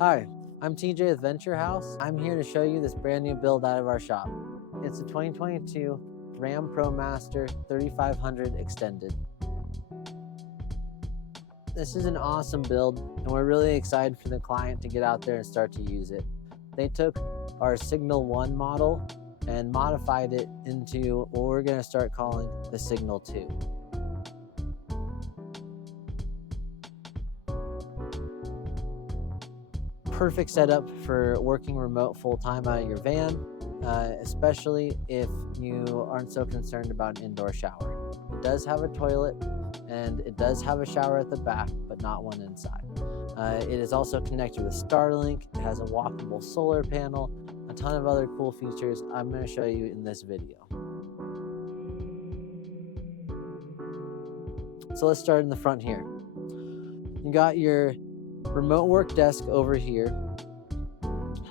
Hi, I'm TJ with Venturhaus. I'm here to show you this brand new build out of our shop. It's a 2022 Ram ProMaster 3500 Extended. This is an awesome build, and we're really excited for the client to get out there and start to use it. They took our Signal 1 model and modified it into what we're going to start calling the Signal 2. Perfect setup for working remote full-time out of your van, especially if you aren't so concerned about an indoor shower. It does have a toilet and it does have a shower at the back, but not one inside. It is also connected with Starlink. It has a walkable solar panel, a ton of other cool features I'm going to show you in this video. So let's start in the front here. You got your remote work desk over here.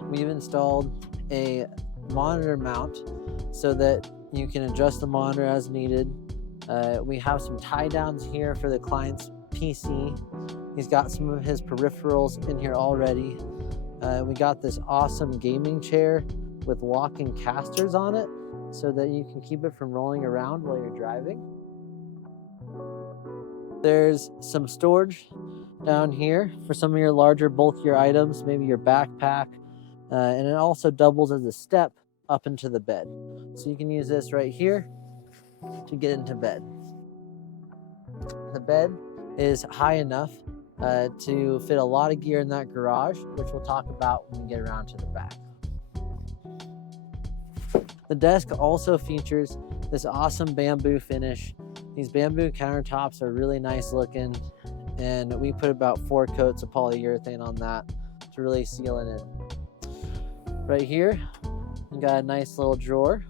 We've installed a monitor mount so that you can adjust the monitor as needed. We have some tie downs here for the client's PC. He's got some of his peripherals in here already. We got this awesome gaming chair with locking casters on it so that you can keep it from rolling around while you're driving. There's some storage down here for some of your larger, bulkier items, maybe your backpack, and it also doubles as a step up into the bed. So you can use this right here to get into bed. The bed is high enough to fit a lot of gear in that garage, which we'll talk about when we get around to the back. The desk also features this awesome bamboo finish. These bamboo countertops are really nice looking, and we put about 4 coats of polyurethane on that to really seal it in. Right here, you got a nice little drawer,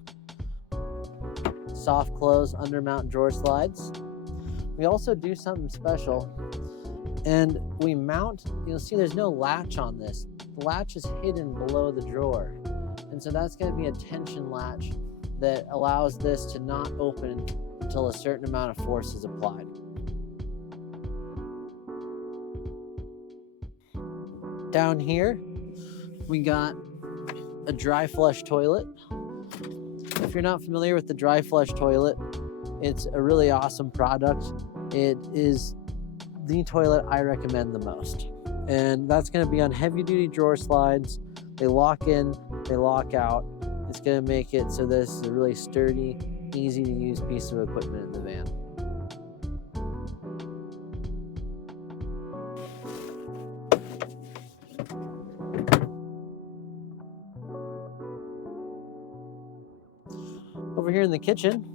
soft close undermount drawer slides. We also do something special, and we mount, you'll see there's no latch on this. The latch is hidden below the drawer, and so that's going to be a tension latch that allows this to not open until a certain amount of force is applied. Down here, we got a dry flush toilet. If you're not familiar with the dry flush toilet, it's a really awesome product. It is the toilet I recommend the most. And that's going to be on heavy duty drawer slides. They lock in, they lock out. It's going to make it so this is a really sturdy, easy to use piece of equipment in the van. Over here in the kitchen,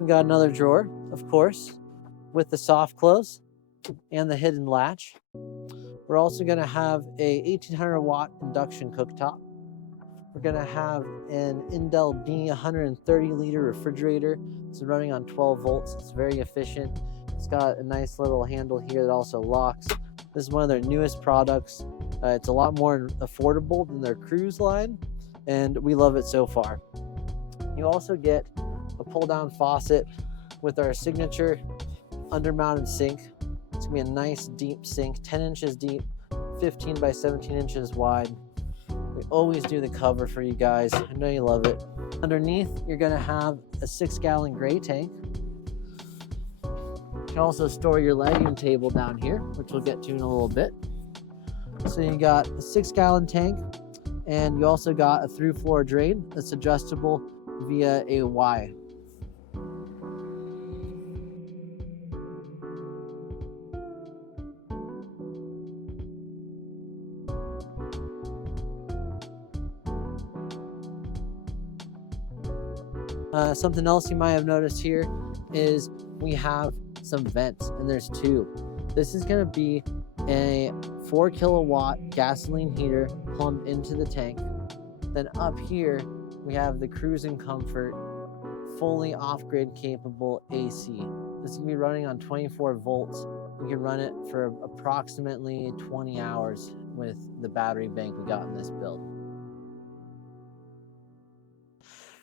we got another drawer, of course, with the soft close and the hidden latch. We're also going to have a 1800 watt induction cooktop. We're going to have an Indel B 130 liter refrigerator. It's running on 12 volts. It's very efficient. It's got a nice little handle here that also locks. This is one of their newest products. It's a lot more affordable than their Cruise line, and we love it so far. You also get a pull-down faucet with our signature undermounted sink. It's gonna be a nice deep sink, 10 inches deep, 15 by 17 inches wide. We always do the cover for you guys. I know you love it. Underneath, you're gonna have a 6-gallon gray tank. You can also store your lighting table down here, which we'll get to in a little bit. So you got a 6-gallon tank, and you also got a through-floor drain that's adjustable via a Y. Something else you might have noticed here is we have some vents, and there's 2. This is going to be a 4 kilowatt gasoline heater plumbed into the tank. Then up here, we have the Cruising Comfort, fully off-grid capable AC. This can be running on 24 volts. You can run it for approximately 20 hours with the battery bank we got in this build.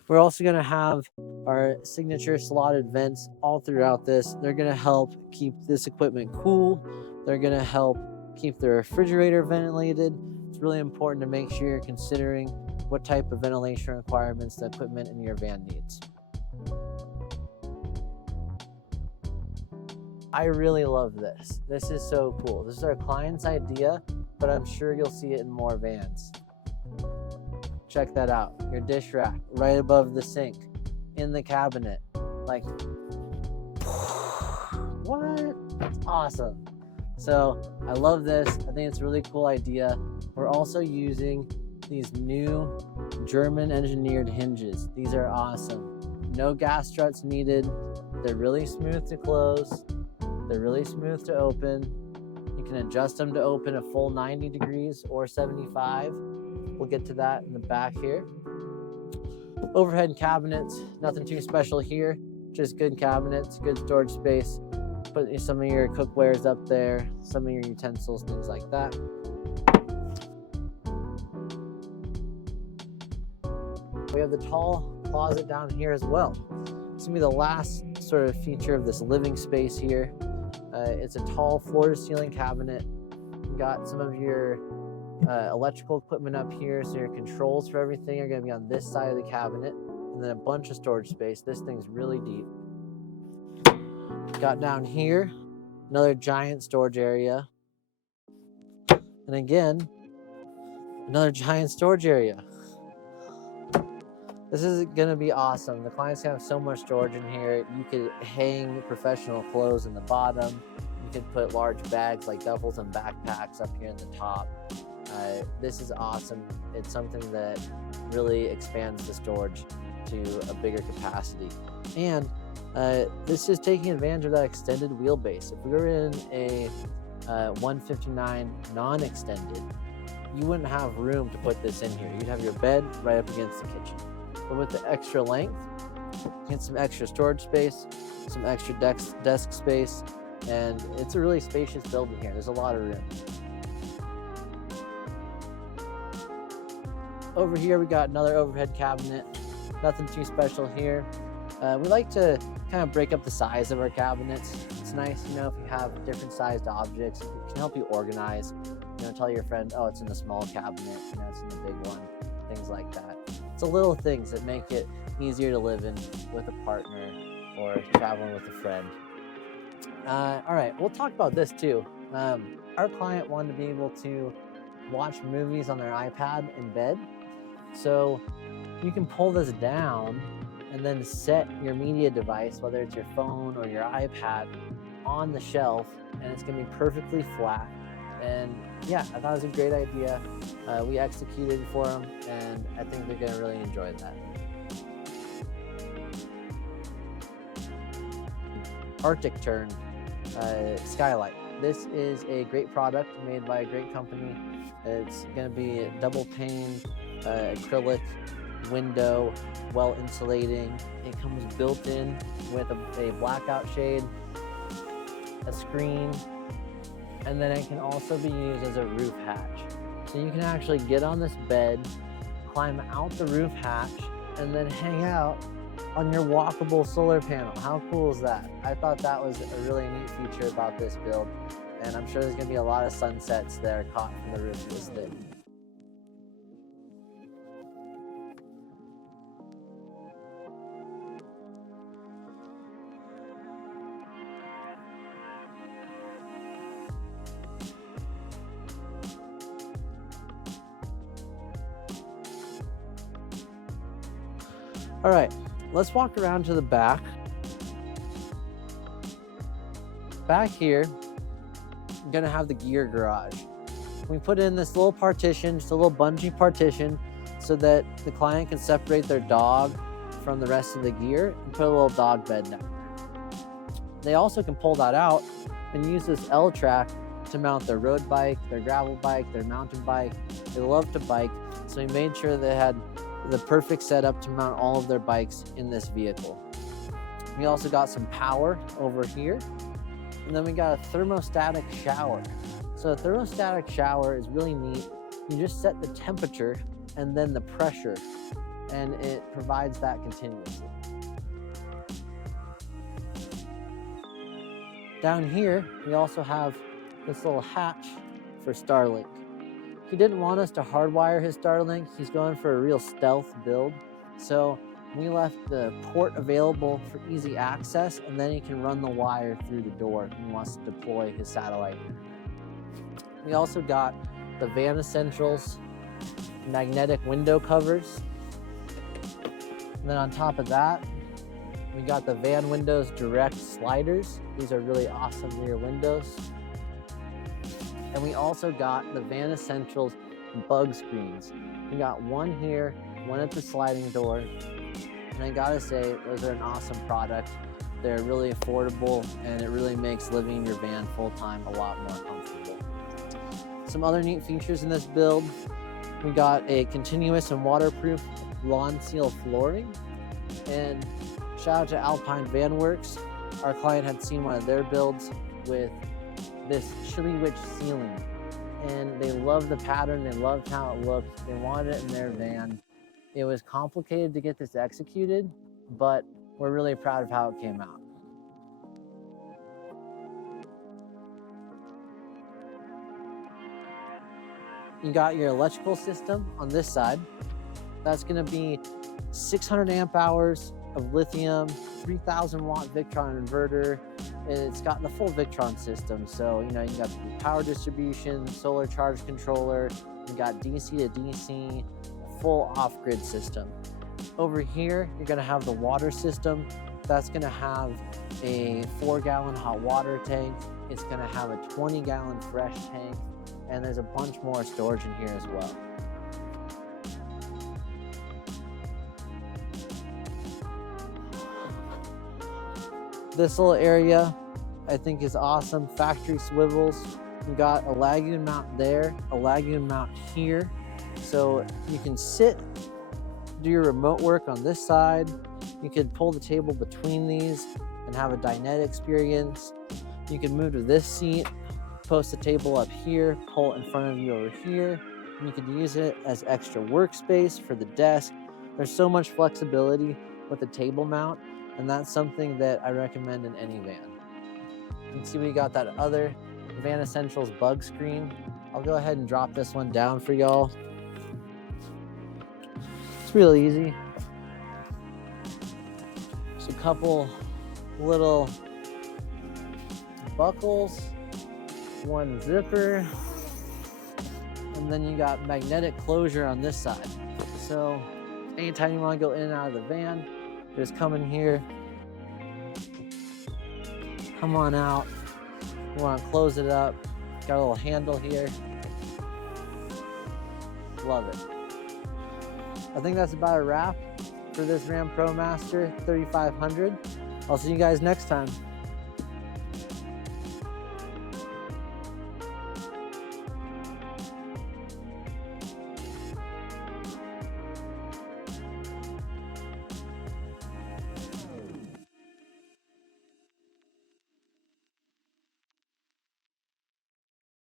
We're also going to have our signature slotted vents all throughout this. They're going to help keep this equipment cool. They're going to help keep the refrigerator ventilated. it's really important to make sure you're considering what type of ventilation requirements the equipment in your van needs. I really love this. This is so cool. This is our client's idea, but I'm sure you'll see it in more vans. Check that out. Your dish rack right above the sink, in the cabinet. Like, what? That's awesome. So I love this. I think it's a really cool idea. We're also using these new German engineered hinges. These are awesome. No gas struts needed. They're really smooth to close. They're really smooth to open. You can adjust them to open a full 90 degrees or 75. We'll get to that in the back here. Overhead cabinets, nothing too special here. Just good cabinets, good storage space. Put some of your cookwares up there, some of your utensils, things like that. We have the tall closet down here as well. It's gonna be the last sort of feature of this living space here. It's a tall floor-to-ceiling cabinet. You got some of your electrical equipment up here, so your controls for everything are gonna be on this side of the cabinet, and then a bunch of storage space. This thing's really deep. Got down here, another giant storage area. And again, another giant storage area. This is gonna be awesome. The client's gonna have so much storage in here. You could hang professional clothes in the bottom. You could put large bags like duffels and backpacks up here in the top. This is awesome. It's something that really expands the storage to a bigger capacity. And this is taking advantage of that extended wheelbase. If we were in a 159 non-extended, you wouldn't have room to put this in here. You'd have your bed right up against the kitchen. But with the extra length, you get some extra storage space, some extra desk space, and it's a really spacious building here. There's a lot of room. Over here, we got another overhead cabinet. Nothing too special here. We like to kind of break up the size of our cabinets. It's nice, you know, if you have different sized objects, it can help you organize. You know, tell your friend, oh, it's in the small cabinet, you know, it's in the big one, things like that. It's the little things that make it easier to live in with a partner or traveling with a friend. All right, we'll talk about this too. Our client wanted to be able to watch movies on their iPad in bed. So you can pull this down and then set your media device, whether it's your phone or your iPad, on the shelf, and it's gonna be perfectly flat. And yeah, I thought it was a great idea. We executed for them, and I think they're gonna really enjoy that. Arctic Turn skylight. This is a great product made by a great company. It's gonna be a double pane acrylic window, well insulating. It comes built in with a blackout shade, a screen, and then it can also be used as a roof hatch. So you can actually get on this bed, climb out the roof hatch, and then hang out on your walkable solar panel. How cool is that? I thought that was a really neat feature about this build, and I'm sure there's gonna be a lot of sunsets that are caught from the roof of this thing. All right, let's walk around to the back. Back here, I'm gonna have the gear garage. We put in this little partition, just a little bungee partition, so that the client can separate their dog from the rest of the gear and put a little dog bed down there. They also can pull that out and use this L track to mount their road bike, their gravel bike, their mountain bike. They love to bike, so we made sure they had the perfect setup to mount all of their bikes in this vehicle. We also got some power over here, and then we got a thermostatic shower. So a thermostatic shower is really neat. You just set the temperature and then the pressure, and it provides that continuously. Down here, we also have this little hatch for Starlink. He didn't want us to hardwire his Starlink. He's going for a real stealth build. So we left the port available for easy access, and then he can run the wire through the door when he wants to deploy his satellite. We also got the Van Essentials magnetic window covers. And then on top of that, we got the Van Windows Direct sliders. These are really awesome rear windows. And we also got the Van Essentials bug screens. We got one here, one at the sliding door. And I gotta say, those are an awesome product. They're really affordable, and it really makes living in your van full-time a lot more comfortable. Some other neat features in this build. We got a continuous and waterproof lawn seal flooring. And shout out to Alpine Van Works. Our client had seen one of their builds with this Chili Witch ceiling, and they loved the pattern, they loved how it looked, they wanted it in their van. It was complicated to get this executed, but we're really proud of how it came out. You got your electrical system on this side. That's going to be 600 amp hours of lithium, 3000 watt Victron inverter. It's got the full Victron system. So, you got the power distribution, solar charge controller, you got DC to DC, full off-grid system. Over here, you're gonna have the water system. That's gonna have a 4-gallon hot water tank. It's gonna have a 20-gallon fresh tank, and there's a bunch more storage in here as well. This little area I think is awesome. Factory swivels. You got a lagoon mount there, a lagoon mount here. So you can sit, do your remote work on this side. You could pull the table between these and have a dinette experience. You can move to this seat, post the table up here, pull it in front of you over here. You could use it as extra workspace for the desk. There's so much flexibility with the table mount, and that's something that I recommend in any van. You can see we got that other Van Essentials bug screen. I'll go ahead and drop this one down for y'all. It's real easy. Just a couple little buckles, one zipper, and then you got magnetic closure on this side. So anytime you want to go in and out of the van, just come in here, come on out. You want to close it up, got a little handle here. Love it. I think that's about a wrap for this Ram ProMaster 3500. I'll see you guys next time.